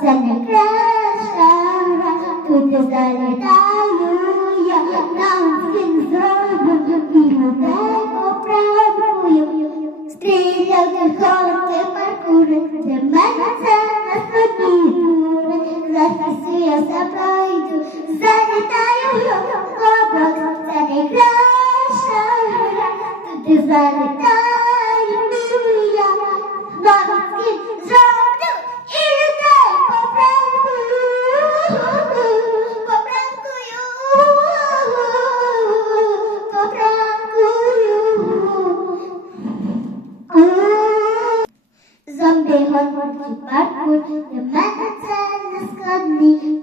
це найкраща гра. Тут я залітаю, я нам всім зроблю і людей поправкую. Стріляти, ходити, паркури, для мене це наступні тури. Захисти я пройду, залітаю, хлопок, це найкраща гра. Тут я залітаю, гонки паркур, для мене це не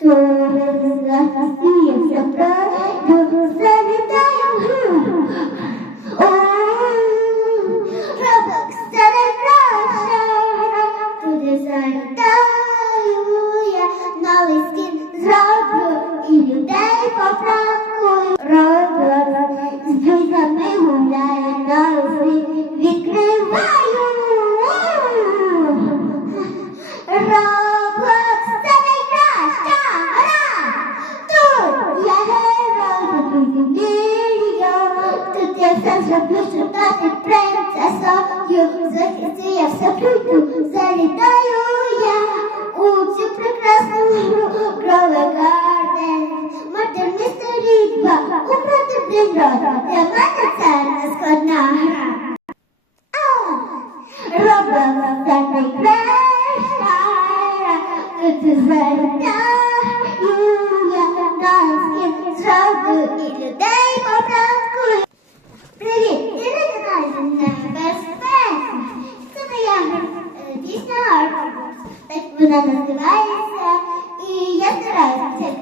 все зроблю, шукати принцесою. Захисти я все прийду, залітаю я у цю прекрасну гру. Гарден, мартин містер Рідва, убрати дріброта. Для мене це не складна гра. Робимо це найкраща гра. Тут залітаю Так вона називається. І я стараюся